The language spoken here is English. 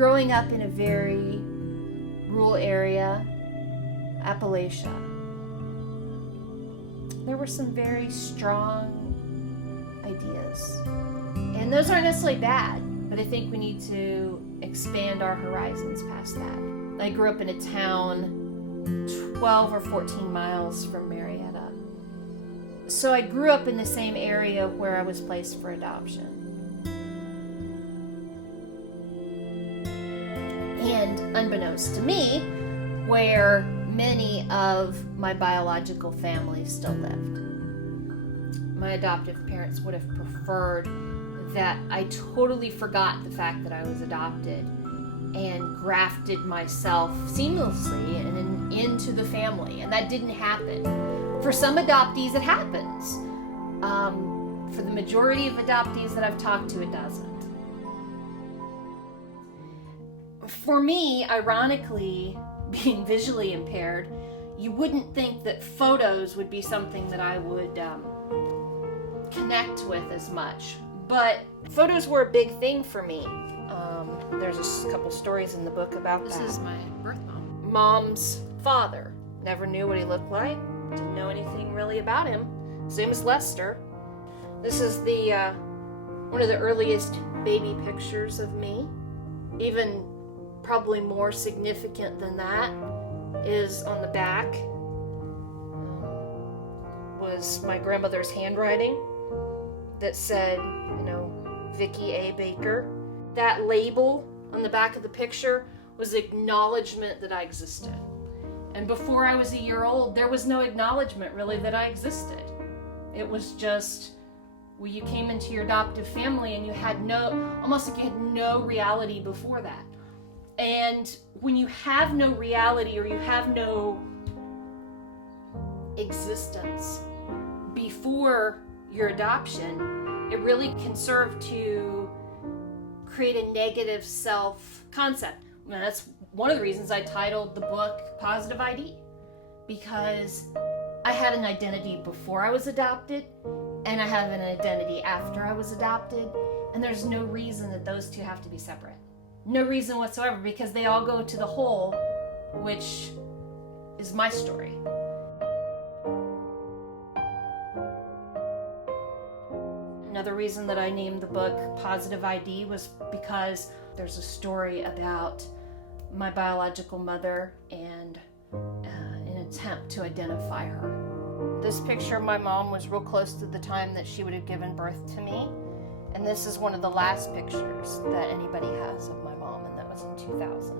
growing up in a very rural area, Appalachia, there were some very strong ideas. And those aren't necessarily bad, but I think we need to expand our horizons past that. I grew up in a town 12 or 14 miles from Marietta. So I grew up in the same area where I was placed for adoption. And unbeknownst to me, where many of my biological family still lived. My adoptive parents would have preferred that I totally forgot the fact that I was adopted and grafted myself seamlessly into the family, and that didn't happen. For some adoptees, it happens. For the majority of adoptees that I've talked to, it doesn't. For me, ironically, being visually impaired, you wouldn't think that photos would be something that I would connect with as much. But photos were a big thing for me. There's a couple stories in the book about that. This is my birth mom. Mom's father. Never knew what he looked like. Didn't know anything really about him. Same as Lester. This is the one of the earliest baby pictures of me. Even probably more significant than that is on the back was my grandmother's handwriting that said, Vicki A. Baker. That label on the back of the picture was acknowledgement that I existed. And before I was a year old, there was no acknowledgement really that I existed. It was just, you came into your adoptive family and you had almost like you had no reality before that. And when you have no reality or you have no existence before your adoption, it really can serve to create a negative self-concept. That's one of the reasons I titled the book Positive ID, because I had an identity before I was adopted and I have an identity after I was adopted, and there's no reason that those two have to be separate. No reason whatsoever, because they all go to the whole, which is my story. Another reason that I named the book Positive ID was because there's a story about my biological mother and an attempt to identify her. This picture of my mom was real close to the time that she would have given birth to me. And this is one of the last pictures that anybody has of my mom, and that was in 2000.